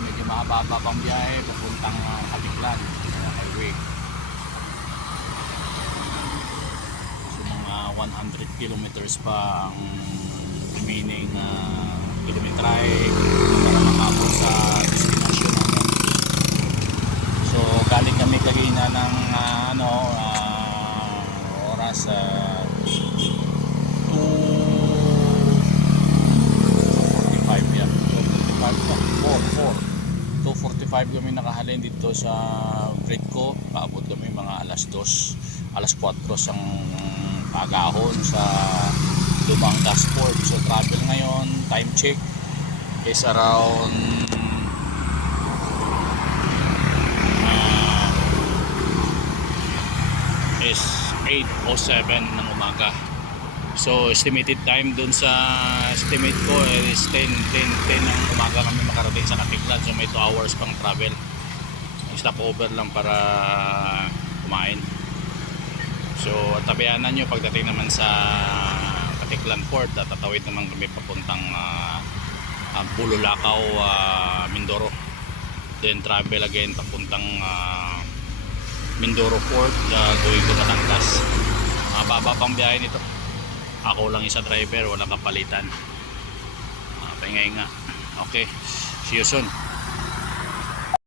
medyo mahaba pang biyahe papuntang Katiklan highway. So mga 100 kilometers pa ang remaining kilometrahe para makabot sa destination namin. So galing kami kanina ng oras 2:45 yan. 2:45 kami nakahalin dito sa Bridco. Paabot kami mga alas 2, alas 4 ang pagahon sa Lumang Dashboard. So travel ngayon, time check is around is 8:07 ng umaga. So estimated time dun sa estimate ko is 10 ng umaga kami makarating sa Katiklan. So may 2 hours pang travel. Stop over lang para kumain. So tabayanan nyo pagdating naman sa Katiklan Port, tatawid naman kami papuntang Bululakaw, Mindoro. Then travel again papuntang Mindoro Port, going to Batangas. Mababa pang biyahe nito. Ako lang isa driver, walang kapalitan. Paingay nga. Okay, see you soon.